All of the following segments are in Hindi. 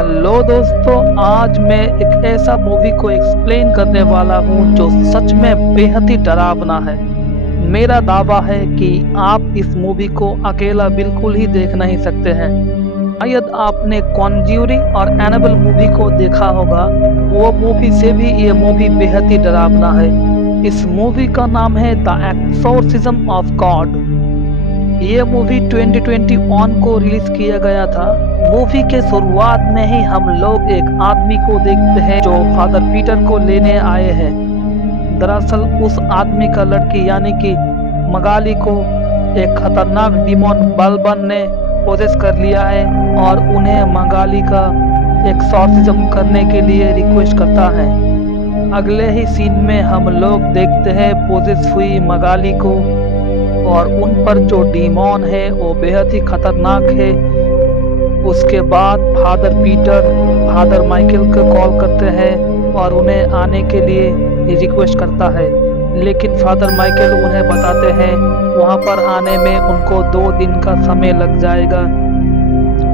हेलो दोस्तों, आज मैं एक ऐसा मूवी को एक्सप्लेन करने वाला हूँ जो सच में बेहद ही डरावना है। मेरा दावा है कि आप इस मूवी को अकेला बिल्कुल ही देख नहीं सकते हैं। शायद आपने कॉन्ज्यूरिंग और एनाबेल मूवी को देखा होगा, वो मूवी से भी ये मूवी बेहद ही डरावना है। इस मूवी का नाम है द एक्सोर्सिज्म ऑफ गॉड। ये मूवी 2021 को रिलीज किया गया था। मूवी के शुरुआत में ही हम लोग एक आदमी को देखते हैं जो फादर पीटर को लेने आए हैं। दरअसल उस आदमी का लड़की यानी कि मगाली को एक खतरनाक डिमोन बलबन ने पोजेस कर लिया है और उन्हें मगाली का एक्सोर्सिज्म करने के लिए रिक्वेस्ट करता है। अगले ही सीन में हम लोग देखते हैं पोजेस हुई मगाली को, और उन पर जो डीमॉन है वो बेहद ही खतरनाक है। उसके बाद फादर पीटर फादर माइकल को कॉल करते हैं और उन्हें आने के लिए रिक्वेस्ट करता है, लेकिन फादर माइकल उन्हें बताते हैं वहां पर आने में उनको 2 दिन का समय लग जाएगा।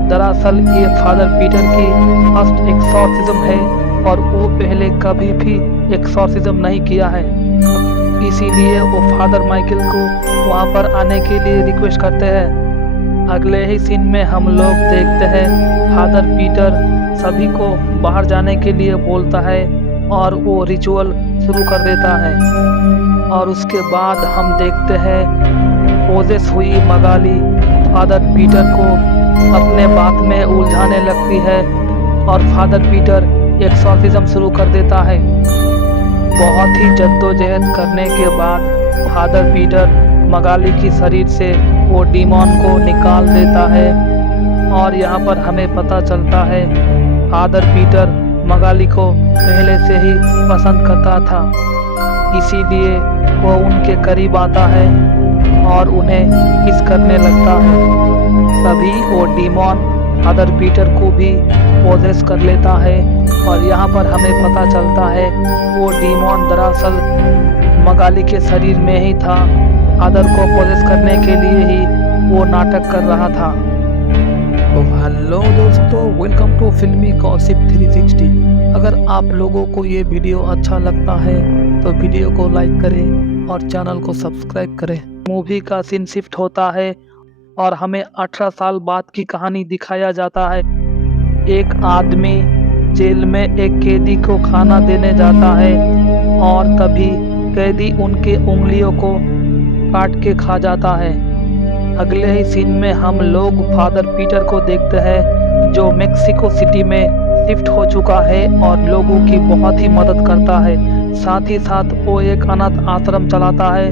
दरअसल ये फादर पीटर की फर्स्ट एक्सोर्सिज्म है और वो पहले कभी भी एक्सोर्सिज्म नहीं किया है, इसीलिए वो फादर माइकल को वहां पर आने के लिए रिक्वेस्ट करते हैं। अगले ही सीन में हम लोग देखते हैं फादर पीटर सभी को बाहर जाने के लिए बोलता है और वो रिचुअल शुरू कर देता है। और उसके बाद हम देखते हैं पोजेस हुई मगाली फादर पीटर को अपने बात में उलझाने लगती है और फादर पीटर एक्सोर्सिज्म शुरू कर देता है। बहुत ही जद्दोजहद करने के बाद फादर पीटर मगाली की शरीर से वो डीमॉन को निकाल देता है। और यहाँ पर हमें पता चलता है फादर पीटर मगाली को पहले से ही पसंद करता था, इसीलिए वो उनके करीब आता है और उन्हें किस करने लगता है। तभी वो डीमॉन फादर पीटर को भी पोजेस कर लेता है और यहाँ पर हमें पता चलता है वो डीमॉन दरअसल मगाली के शरीर में ही था। फादर को पोजेस करने के लिए ही वो नाटक कर रहा था। तो हेलो दोस्तों, वेलकम टू फिल्मी गॉसिप 360। अगर आप लोगों को ये वीडियो अच्छा लगता है तो वीडियो को लाइक करें और चैनल को सब्सक्राइब करें। मूवी का सीन शिफ्ट होता है और हमें 18 साल बाद की कहानी दिखाया जाता है। एक आदमी जेल में एक कैदी को खाना देने जाता है और तभी कैदी उनके उंगलियों को काट के खा जाता है। अगले ही सीन में हम लोग फादर पीटर को देखते हैं जो मेक्सिको सिटी में शिफ्ट हो चुका है और लोगों की बहुत ही मदद करता है। साथ ही साथ वो एक अनाथ आश्रम चलाता है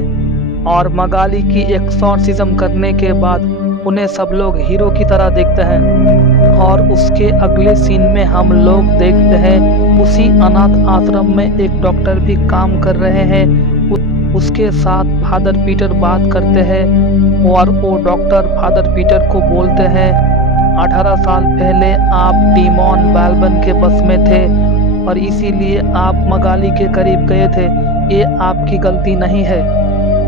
और मगाली की एक्सोर्सिज्म करने के बाद उन्हें सब लोग हीरो की तरह देखते हैं। और उसके अगले सीन में हम लोग देखते हैं उसी अनाथ आश्रम में एक डॉक्टर भी काम कर रहे हैं। उसके साथ फादर पीटर बात करते हैं और वो डॉक्टर फादर पीटर को बोलते हैं 18 साल पहले आप डीमॉन बलबन के बस में थे और इसीलिए आप मगाली के करीब गए थे। ये आपकी गलती नहीं है।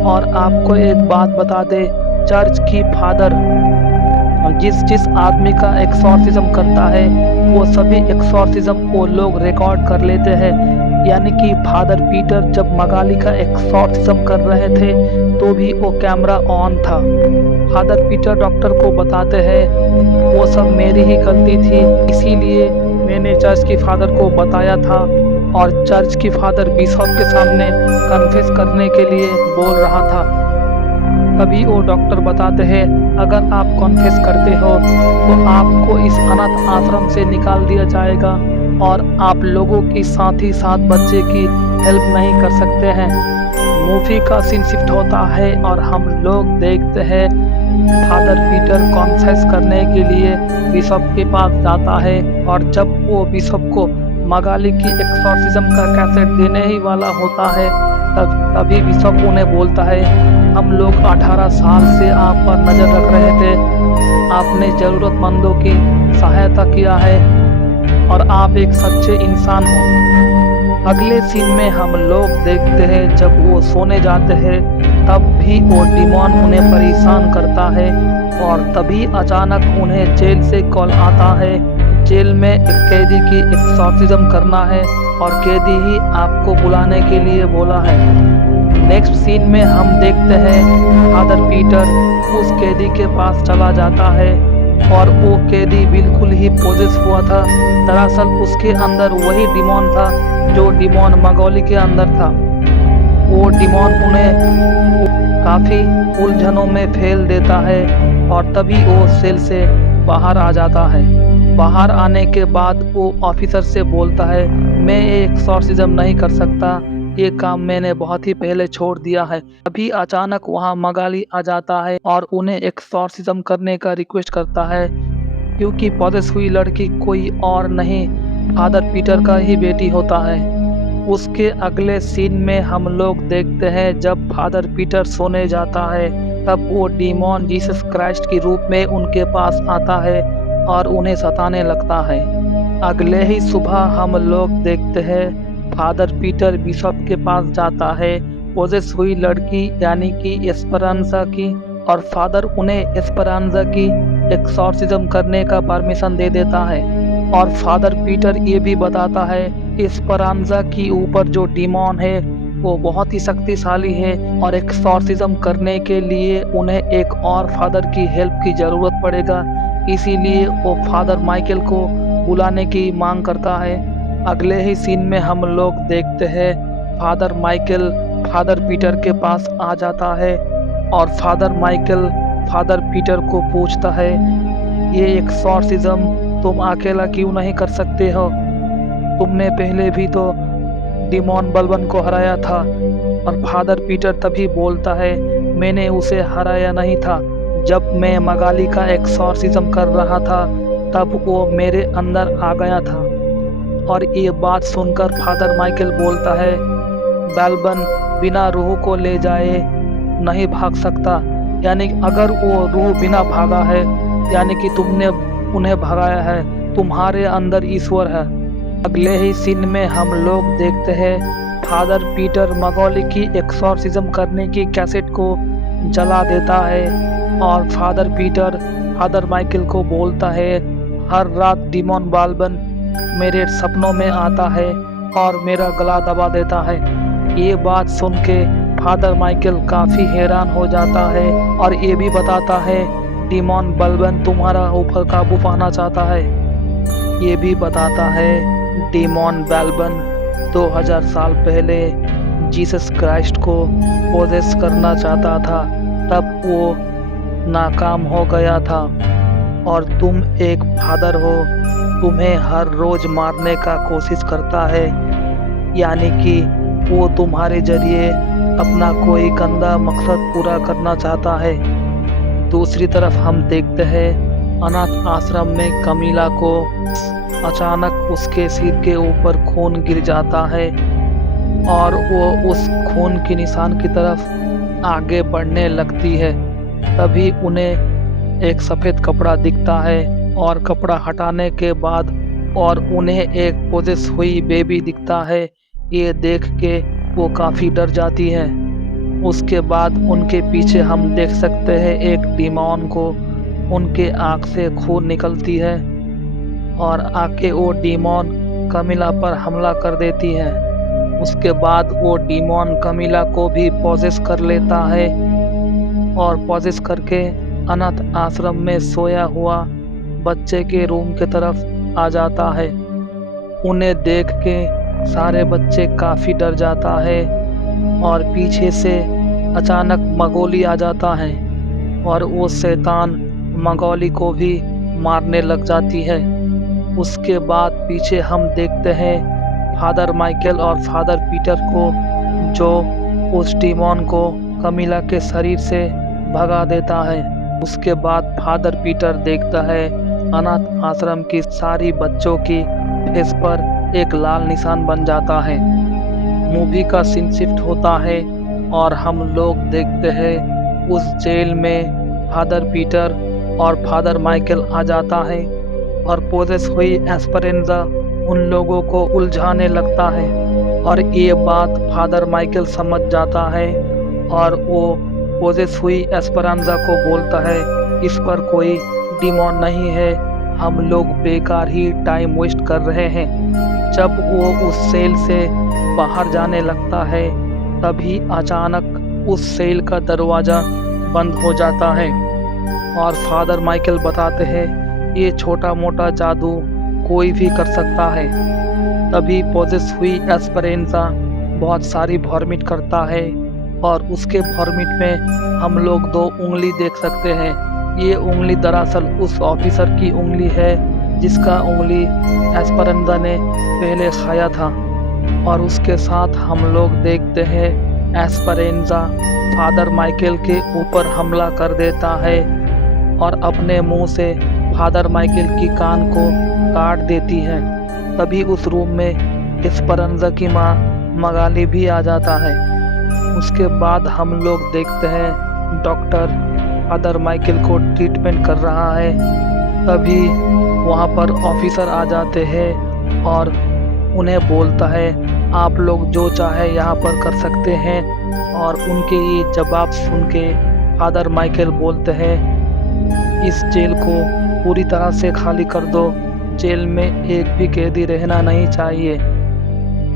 और आपको एक बात बता दे, चर्च की फादर जिस आदमी का एक्सोर्सिज्म करता है वो सभी एक्सोर्सिज्म वो लोग रिकॉर्ड कर लेते हैं। यानी कि फादर पीटर जब मगाली का एक्सोर्सिज्म कर रहे थे तो भी वो कैमरा ऑन था। फादर पीटर डॉक्टर को बताते हैं वो सब मेरी ही गलती थी, इसीलिए मैंने चर्च की फादर को बताया था और चर्च की फादर बिशप के सामने कन्फेस करने के लिए बोल रहा था। तभी वो डॉक्टर बताते हैं अगर आप कॉन्फेस करते हो तो आपको इस अनाथ आश्रम से निकाल दिया जाएगा और आप लोगों की साथ ही साथ बच्चे की हेल्प नहीं कर सकते हैं। मूवी का सीन शिफ्ट होता है और हम लोग देखते हैं फादर पीटर कॉन्फेस करने के लिए बिशप के पास जाता है और जब वो बिशप को मगाली की एक्सोर्सिज्म का कैसेट देने ही वाला होता है तभी बिशप उन्हें बोलता है हम लोग 18 साल से आप पर नज़र रख रहे थे, आपने ज़रूरतमंदों की सहायता किया है और आप एक सच्चे इंसान हो। अगले सीन में हम लोग देखते हैं जब वो सोने जाते हैं तब भी वो डीमॉन उन्हें परेशान करता है और तभी अचानक उन्हें जेल से कॉल आता है जेल में एक कैदी की एक्सॉर्सिज्म करना है और कैदी ही आपको बुलाने के लिए बोला है। नेक्स्ट सीन में हम देखते हैं फादर पीटर उस कैदी के पास चला जाता है और वो कैदी बिल्कुल ही पोजेस हुआ था। दरअसल उसके अंदर वही डिमॉन था जो डिमॉन मगौली के अंदर था। वो डिमॉन उन्हें काफ़ी उलझनों में फेल देता है और तभी वो सेल से बाहर आ जाता है। बाहर आने के बाद वो ऑफिसर से बोलता है, मैं ये एक्सॉर्सिज्म नहीं कर सकता, ये काम मैंने बहुत ही पहले छोड़ दिया है। अभी अचानक वहाँ मगाली आ जाता है और उन्हें एक्सॉर्सिज्म करने का रिक्वेस्ट करता है, क्योंकि पॉसेस हुई लड़की कोई और नहीं फादर पीटर का ही बेटी होता है। उसके अगले सीन में हम लोग देखते हैं जब फादर पीटर सोने जाता है तब वो डीमॉन जीसस क्राइस्ट के रूप में उनके पास आता है और उन्हें सताने लगता है। अगले ही सुबह हम लोग देखते हैं फादर पीटर बिशप के पास जाता है पोजेस हुई लड़की यानी कि एस्परांजा की, और फादर उन्हें एस्परांजा की एक्सॉर्सिज्म करने का परमिशन दे देता है। और फादर पीटर ये भी बताता है एस्परांजा की ऊपर जो डीमॉन है वो बहुत ही शक्तिशाली है और एक्सॉर्सिज्म करने के लिए उन्हें एक और फादर की हेल्प की ज़रूरत पड़ेगा, इसीलिए वो फादर माइकल को बुलाने की मांग करता है। अगले ही सीन में हम लोग देखते हैं फादर माइकल फादर पीटर के पास आ जाता है और फादर माइकल फादर पीटर को पूछता है, ये एक्सॉर्सिज्म तुम अकेला क्यों नहीं कर सकते हो? तुमने पहले भी तो डिमॉन बलबन को हराया था। और फादर पीटर तभी बोलता है, मैंने उसे हराया नहीं था। जब मैं मगाली का एक्सॉर्सिज्म कर रहा था तब वो मेरे अंदर आ गया था। और ये बात सुनकर फादर माइकल बोलता है, बलबन बिना रूह को ले जाए नहीं भाग सकता, यानी अगर वो रूह बिना भागा है यानी कि तुमने उन्हें भगाया है, तुम्हारे अंदर ईश्वर है। अगले ही सीन में हम लोग देखते हैं फादर पीटर मगौली की एक्सॉर्सिज्म करने की कैसेट को जला देता है और फादर पीटर फादर माइकल को बोलता है, हर रात डिमॉन बाल्बन मेरे सपनों में आता है और मेरा गला दबा देता है। ये बात सुन के फादर माइकल काफ़ी हैरान हो जाता है और ये भी बताता है डिमॉन बलबन तुम्हारा ऊपर काबू पाना चाहता है। ये भी बताता है डिमॉन बलबन 2000 साल पहले जीसस क्राइस्ट को पोजेस करना चाहता था, तब वो नाकाम हो गया था। और तुम एक फादर हो, तुम्हें हर रोज़ मारने का कोशिश करता है, यानी कि वो तुम्हारे जरिए अपना कोई गंदा मकसद पूरा करना चाहता है। दूसरी तरफ हम देखते हैं अनाथ आश्रम में कमीला को अचानक उसके सिर के ऊपर खून गिर जाता है और वो उस खून के निशान की तरफ आगे बढ़ने लगती है। तभी उन्हें एक सफ़ेद कपड़ा दिखता है और कपड़ा हटाने के बाद और उन्हें एक पोजेस हुई बेबी दिखता है। ये देख के वो काफ़ी डर जाती है। उसके बाद उनके पीछे हम देख सकते हैं एक डीमॉन को, उनके आँख से खून निकलती है और आके वो डीमॉन कमीला पर हमला कर देती है। उसके बाद वो डीमॉन कमीला को भी पॉजेस कर लेता है और पॉजेस करके अनाथ आश्रम में सोया हुआ बच्चे के रूम के तरफ आ जाता है। उन्हें देख के सारे बच्चे काफ़ी डर जाता है और पीछे से अचानक मगोली आ जाता है और वो शैतान मगोली को भी मारने लग जाती है। उसके बाद पीछे हम देखते हैं फादर माइकल और फादर पीटर को, जो उस डीमॉन को कमीला के शरीर से भगा देता है। उसके बाद फादर पीटर देखता है अनाथ आश्रम की सारी बच्चों की फेस पर एक लाल निशान बन जाता है। मूवी का सीन शिफ्ट होता है और हम लोग देखते हैं उस जेल में फादर पीटर और फादर माइकल आ जाता है और पोजेस हुई एस्परेंजा उन लोगों को उलझाने लगता है। और ये बात फादर माइकल समझ जाता है और वो पोजेस हुई एस्परांजा को बोलता है, इस पर कोई डिमॉन नहीं है, हम लोग बेकार ही टाइम वेस्ट कर रहे हैं। जब वो उस सेल से बाहर जाने लगता है तभी अचानक उस सेल का दरवाज़ा बंद हो जाता है और फादर माइकल बताते हैं ये छोटा मोटा जादू कोई भी कर सकता है। तभी पोजेस हुई एस्परेंजा बहुत सारी वॉमिट करता है और उसके वॉमिट में हम लोग 2 उंगली देख सकते हैं। ये उंगली दरअसल उस ऑफिसर की उंगली है जिसका उंगली एस्परेंजा ने पहले खाया था। और उसके साथ हम लोग देखते हैं एस्परेंजा फादर माइकल के ऊपर हमला कर देता है और अपने मुंह से फादर माइकल की कान को काट देती है। तभी उस रूम में एस्परेंजा की माँ मगाली भी आ जाता है। उसके बाद हम लोग देखते हैं डॉक्टर फादर माइकल को ट्रीटमेंट कर रहा है। तभी वहाँ पर ऑफिसर आ जाते हैं और उन्हें बोलता है आप लोग जो चाहे यहाँ पर कर सकते हैं। और उनके ये जवाब सुन के फादर माइकल बोलते हैं इस जेल को पूरी तरह से खाली कर दो। जेल में एक भी कैदी रहना नहीं चाहिए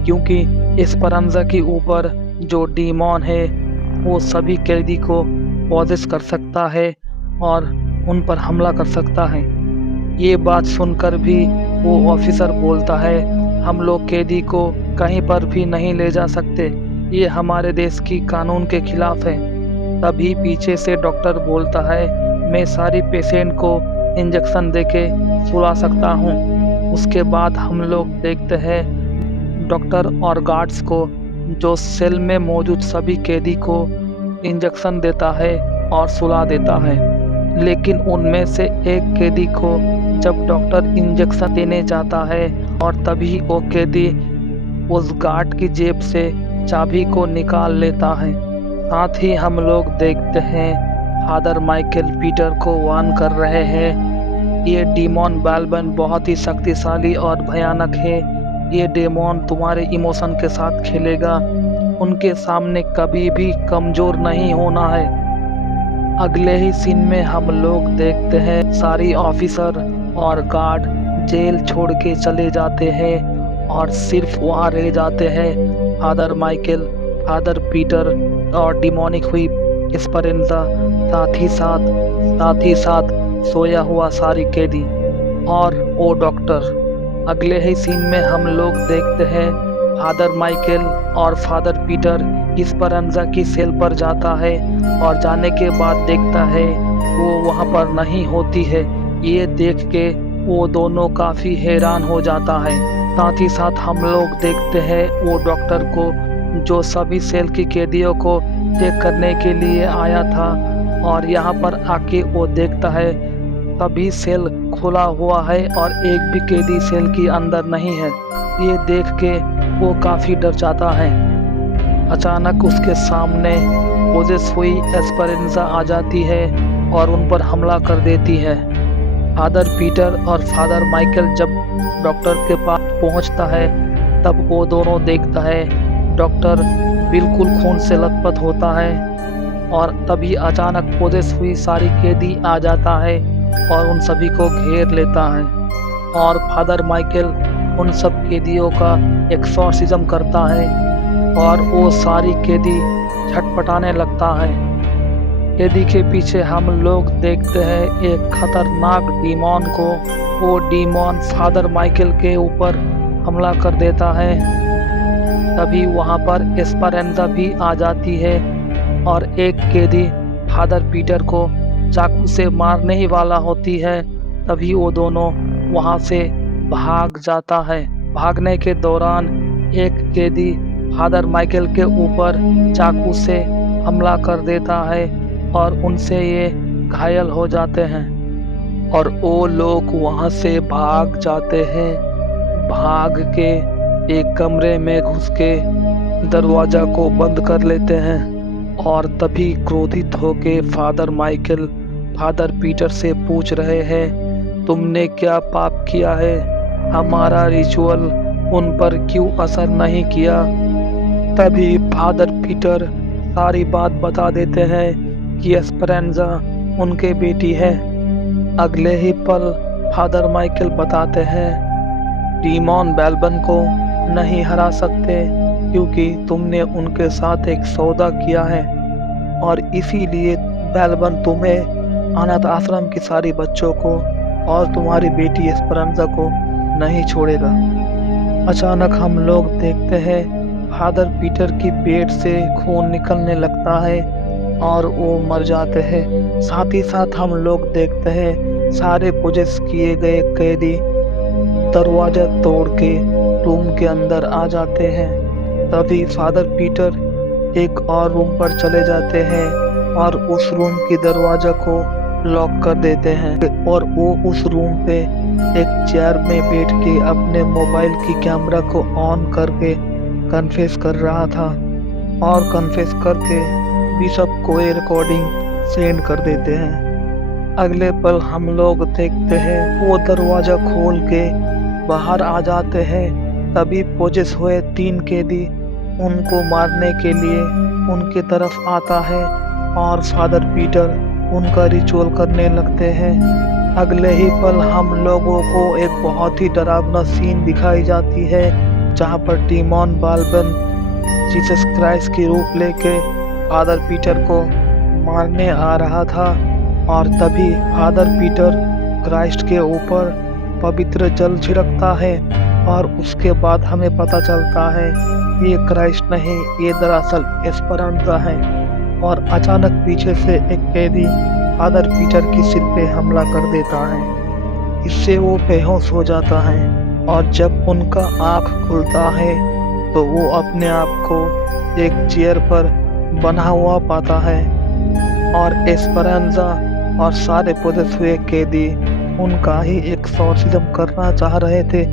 क्योंकि एस्परेंजा के ऊपर जो डीमॉन है वो सभी कैदी को पॉजेस कर सकता है और उन पर हमला कर सकता है। ये बात सुनकर भी वो ऑफिसर बोलता है हम लोग कैदी को कहीं पर भी नहीं ले जा सकते, ये हमारे देश की कानून के खिलाफ है। तभी पीछे से डॉक्टर बोलता है मैं सारी पेशेंट को इंजेक्शन देके सुला सकता हूँ। उसके बाद हम लोग देखते हैं डॉक्टर और गार्ड्स को जो सेल में मौजूद सभी कैदी को इंजेक्शन देता है और सुला देता है। लेकिन उनमें से एक कैदी को जब डॉक्टर इंजेक्शन देने जाता है और तभी वो कैदी उस गार्ड की जेब से चाबी को निकाल लेता है। साथ ही हम लोग देखते हैं फादर माइकल पीटर को वार्न कर रहे हैं ये डीमॉन बैलबन बहुत ही शक्तिशाली और भयानक है। ये डेमोन तुम्हारे इमोशन के साथ खेलेगा, उनके सामने कभी भी कमज़ोर नहीं होना है। अगले ही सीन में हम लोग देखते हैं सारी ऑफिसर और गार्ड जेल छोड़ के चले जाते हैं और सिर्फ वहाँ रह जाते हैं फादर माइकल, फादर पीटर और डिमोनिक हुई एस्परेंजा, साथ ही साथ सोया हुआ सारी कैदी और वो डॉक्टर। अगले ही सीन में हम लोग देखते हैं फादर माइकल और फादर पीटर एस्परेंजा की सेल पर जाता है और जाने के बाद देखता है वो वहाँ पर नहीं होती है। ये देख के वो दोनों काफ़ी हैरान हो जाता है। साथ ही साथ हम लोग देखते हैं वो डॉक्टर को जो सभी सेल की कैदियों को चेक करने के लिए आया था और यहाँ पर आके वो देखता है सभी सेल खुला हुआ है और एक भी कैदी सेल के अंदर नहीं है। ये देख के वो काफ़ी डर जाता है। अचानक उसके सामने पोजेस हुई एस्परेंजा आ जाती है और उन पर हमला कर देती है। फादर पीटर और फादर माइकल जब डॉक्टर के पास पहुंचता है तब वो दोनों देखता है डॉक्टर बिल्कुल खून से लथपथ होता है और तभी अचानक पोजेस हुई सारी कैदी आ जाता है और उन सभी को घेर लेता है और फादर माइकल उन सब कैदियों का एक्सॉर्सिज्म करता है और वो सारी कैदी छटपटाने लगता है। कैदी के पीछे हम लोग देखते हैं एक खतरनाक डीमॉन को। वो डीमॉन फादर माइकल के ऊपर हमला कर देता है। तभी वहाँ पर एस्परेंजा भी आ जाती है और एक कैदी फादर पीटर को चाकू से मारने ही वाला होती है। तभी वो दोनों वहाँ से भाग जाता है। भागने के दौरान एक कैदी फादर माइकल के ऊपर चाकू से हमला कर देता है और उनसे ये घायल हो जाते हैं और वो लोग वहाँ से भाग जाते हैं। भाग के एक कमरे में घुस के दरवाज़ा को बंद कर लेते हैं और तभी क्रोधित होके फादर माइकल फादर पीटर से पूछ रहे हैं तुमने क्या पाप किया है, हमारा रिचुअल उन पर क्यों असर नहीं किया। तभी फादर पीटर सारी बात बता देते हैं कि एस्परेंजा उनके बेटी है। अगले ही पल फादर माइकल बताते हैं, डीमॉन बैल्बन को नहीं हरा सकते क्योंकि तुमने उनके साथ एक सौदा किया है और इसीलिए बैल्बन तुम्हें अनाथ आश्रम की सारी बच्चों को और तुम्हारी बेटी एस्परांजा को नहीं छोड़ेगा। अचानक हम लोग देखते हैं फादर पीटर की पेट से खून निकलने लगता है और वो मर जाते हैं। साथ ही साथ हम लोग देखते हैं सारे पोजेस किए गए कैदी दरवाजा तोड़ के रूम के अंदर आ जाते हैं। तभी फादर पीटर एक और रूम पर चले जाते हैं और उस रूम की दरवाजा को लॉक कर देते हैं और वो उस रूम पे एक चेयर में बैठ के अपने मोबाइल की कैमरा को ऑन करके कन्फेस कर रहा था और कन्फेस करके बिशप को ये रिकॉर्डिंग सेंड कर देते हैं। अगले पल हम लोग देखते हैं वो दरवाजा खोल के बाहर आ जाते हैं। तभी पोजेस हुए 3 कैदी उनको मारने के लिए उनके तरफ आता है और फादर पीटर उनका रिचुअल करने लगते हैं। अगले ही पल हम लोगों को एक बहुत ही डरावना सीन दिखाई जाती है जहां पर डीमॉन बैल्बन जीसस क्राइस्ट की रूप लेके फादर पीटर को मारने आ रहा था और तभी फादर पीटर क्राइस्ट के ऊपर पवित्र जल छिड़कता है और उसके बाद हमें पता चलता है ये क्राइस्ट नहीं, ये दरअसल एस्परांजा है। और अचानक पीछे से एक कैदी फादर पीटर की सिर पे हमला कर देता है। इससे वो बेहोश हो जाता है और जब उनका आँख खुलता है तो वो अपने आप को एक चेयर पर बना हुआ पाता है और एस्परांजा और सारे पोजेस हुए कैदी उनका ही एक्सॉर्सिज्म करना चाह रहे थे।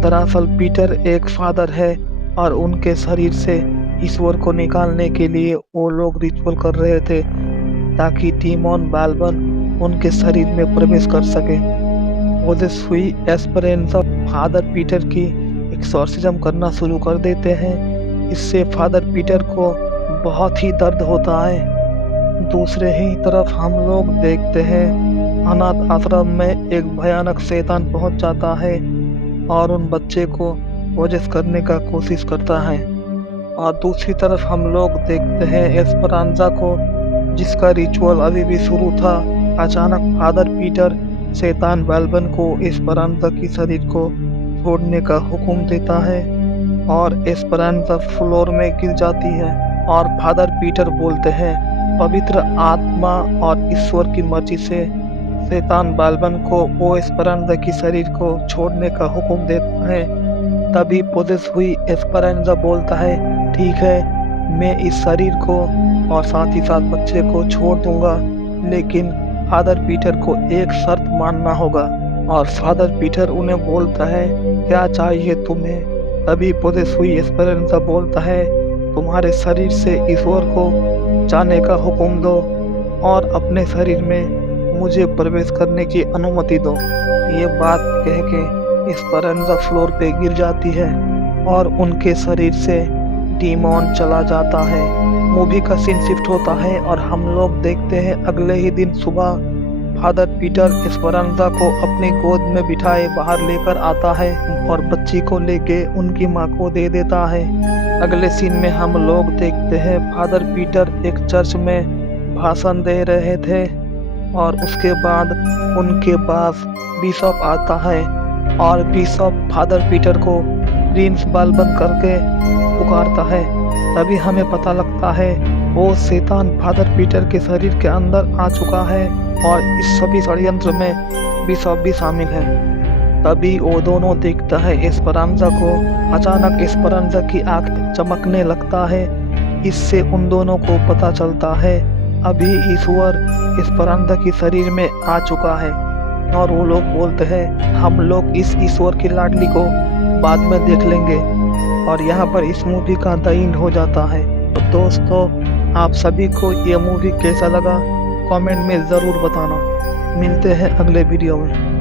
दरअसल पीटर एक फादर है और उनके शरीर से ईश्वर को निकालने के लिए वो लोग रिचुअल कर रहे थे ताकि डीमॉन बैल्बन उनके शरीर में प्रवेश कर सके। पोजेस हुई एस्परांजा फादर पीटर की एक्सॉर्सिज्म करना शुरू कर देते हैं। इससे फादर पीटर को बहुत ही दर्द होता है। दूसरे ही तरफ हम लोग देखते हैं अनाथ आश्रम में एक भयानक शैतान पहुंच जाता है और उन बच्चे को पोजेस करने का कोशिश करता है। और दूसरी तरफ हम लोग देखते हैं एस्परांजा को जिसका रिचुअल अभी भी शुरू था। अचानक फादर पीटर शैतान बैल्बन को एस्परांजा की शरीर को छोड़ने का हुक्म देता है और एस्परांजा फ्लोर में गिर जाती है और फादर पीटर बोलते हैं पवित्र आत्मा और ईश्वर की मर्जी से शैतान बैल्बन को वो एस्परांजा की शरीर को छोड़ने का हुक्म देता है। तभी पोजेस हुई एस्परांजा बोलता है ठीक है, मैं इस शरीर को और साथ ही साथ बच्चे को छोड़ दूंगा, लेकिन फादर पीटर को एक शर्त मानना होगा। और फादर पीटर उन्हें बोलता है क्या चाहिए तुम्हें। तभी पोजेस हुई एस्परांजा बोलता है तुम्हारे शरीर से ईश्वर को जाने का हुक्म दो और अपने शरीर में मुझे प्रवेश करने की अनुमति दो। ये बात कह के एस्परांजा फ्लोर पे गिर जाती है और उनके शरीर से डीमॉन चला जाता है। मूवी का सीन शिफ्ट होता है और हम लोग देखते हैं अगले ही दिन सुबह फादर पीटर एस्परांजा को अपनी गोद में बिठाए बाहर लेकर आता है और बच्ची को लेके उनकी माँ को दे देता है। अगले सीन में हम लोग देखते हैं फादर पीटर एक चर्च में भाषण दे रहे थे और उसके बाद उनके पास बिशप आता है और बिशप फादर पीटर को प्रिंस बैल्बन करके पुकारता है। तभी हमें पता लगता है वो शैतान फादर पीटर के शरीर के अंदर आ चुका है और इस सभी षड्यंत्र में बिशप भी शामिल है। तभी वो दोनों देखता है एस्परांजा को। अचानक एस्परांजा की आंख चमकने लगता है। इससे उन दोनों को पता चलता है अभी ईश्वर एस्परांजा की शरीर में आ चुका है और वो लोग बोलते हैं हम लोग इस ईश्वर की लाडली को बाद में देख लेंगे। और यहाँ पर इस मूवी का द एंड हो जाता है। तो दोस्तों आप सभी को ये मूवी कैसा लगा कमेंट में ज़रूर बताना। मिलते हैं अगले वीडियो में।